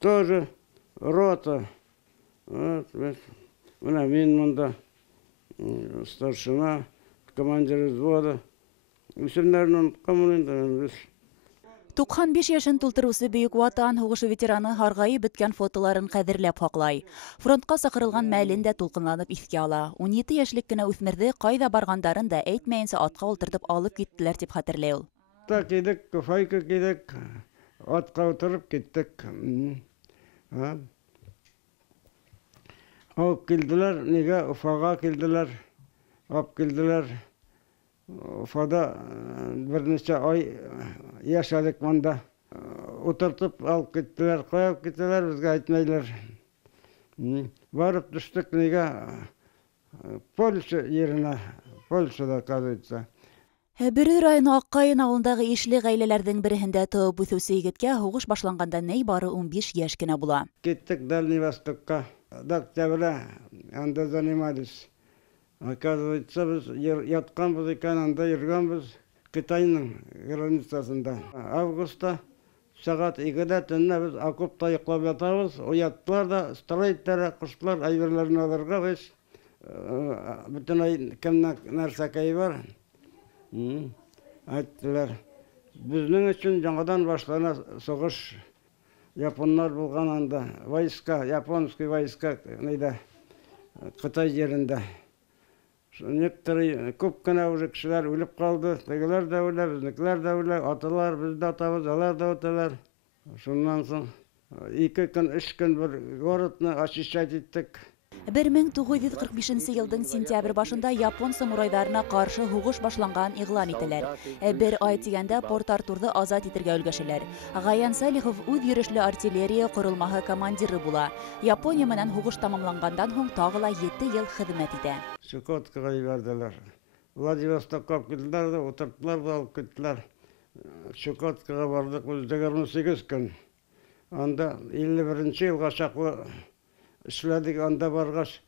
тоже рота. Мына мен мұнда старшина, командир взвода. Үсімдерінің командиріміз. 95 yaşын тултырусы Бөйек Ватан һугышы ветераны һаргайы беткән фотоларын кадерләп хаклай. Фронтка сакырылган мәлен дә тулкынланып искә ала. 17 яшьлек кенә үсмерде кайда баргандарын да әйтмәенсә атка утыртып алып киттеләр дип хәтерләй ул. Кидек, файка кидек, атка утырып киттек. Алып килделәр, нигә Уфага килделәр, алып килделәр. Уфада берничә ай яшәдек монда. Утыртып алып киттеләр, коеп киттеләр, безгә әйтмәйләр. Барып төштек нигә Польша yerine, Польшада казыйтса. Бөрү районы Аккайын авылындагы ишле гаиләләрнең берендә туып үсүче егеткә һугыш башланганда ней бары 15 яшь кенә була. Киттек Дальний Востокка, до октября, анда занимались. Оказывается, biz yatkанбыз икән, анда йөргәнбез Китайның границасында. Августта сәгать 2-дә төнне без окопта йоклап ятабыз. Уяттылар да, строительләр, куштылар, әйберләрне алырга без. Бүтән ай кемнән нәрсә кәй бар. Әйттеләр. Безнең өчен яңадан башлана сугыш. Японнар булган анда. Войска, японский войска нидә Кытай җирендә. Некоторые күп кенә уже кешеләр үлеп калды. Тегеләр дә үлә, безнекеләр дә үлә, аталар, без дә атабыз, алар да аталар. Шуннан соң 2 көн, 3 көн бер городны очищать иттек. 1945 елның сентябрь башында япон самурайларына каршы һугыш башланган игълан ителәр. Бер ай тигәндә Порт-Артурды азат итәргә өлгәшәләр. Гаян Салихов үз йөрешле артиллерия корылмаһы командиры була. Япония менән һугыш тамамлангандан соң тагы 7 ел хезмәт итә. Чукоткага җибәрделәр. Владивостокка килделәр, утырттылар да алып киттеләр. Чукоткага бардык, 28 көн. Анда 51 елга чаклы эшләдек, анда баргач,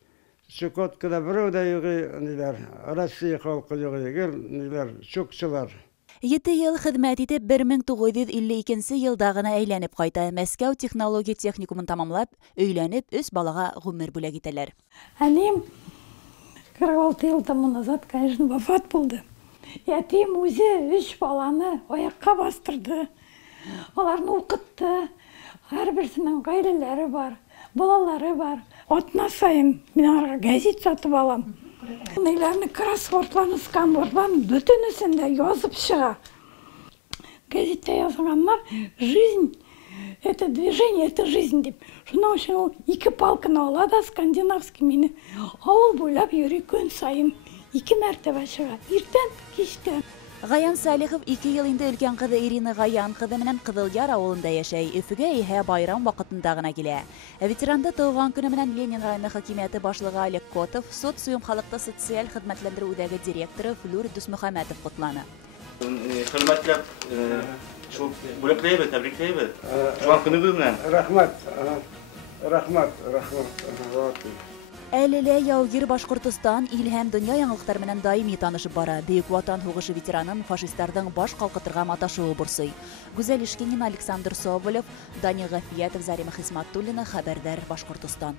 Чукоткада берәү дә юк, ниләр, Россия халкы юк, ниләр, чукчылар. 7 ел хезмәт итеп 1952 елда гына әйләнеп кайта. Мәскәү технология техникумын тамамлап, өйләнеп, 3 балага гомер бүләк итәләр. Әнем 46 ел тому назад, конечно, вафат булды. Ятим үзе 3 баланы аякка бастырды. Аларны укытты. Һәрберсенең гаиләләре бар, балалары бар. Атна сайын мин аларга гәзит сатып алам. Ниләрне кроссвордларны, сканвордларны бөтенесен дә язып чыга. Гәзиттә язганнар жизнь, это движение, это жизнь дип. Шуның өчен ул 2 палканы ала да скандинавский мине авыл буйлап йөри көн сайын 2 мәртәбә чыга. Иртән, кичтән. Гаян Салихов 2 ел инде өлкән кызы Ирина Гаян кызы менән Кызылъяр авылында яшәй. Өфөгә иһә байрам вакытында гына килә. Ветеранды тыгылган көне менән Ленин районы хакимияте башлыгы Олег Котов, социум халыкты социаль хезмәтләндерү үдәге директоры Флюр Дусмөхәмәтов котланы. Хөрмәтләп, шул бүләкләйбез, тәбрикләйбез. Шул көнегез белән. Рәхмәт. Рәхмәт. Әлелә яугир Башкортстан ил һәм дөнья яңалыктары менән даими танышып бара. Бөек Ватан һугышы ветеранын фашистларның баш калкытырга маташуы бурсый. Гүзәл Ишкинин, Александр Соболев, Данил Гафиятов, Зарима Хисматтуллина, Хәбәрдар, Башкортстан.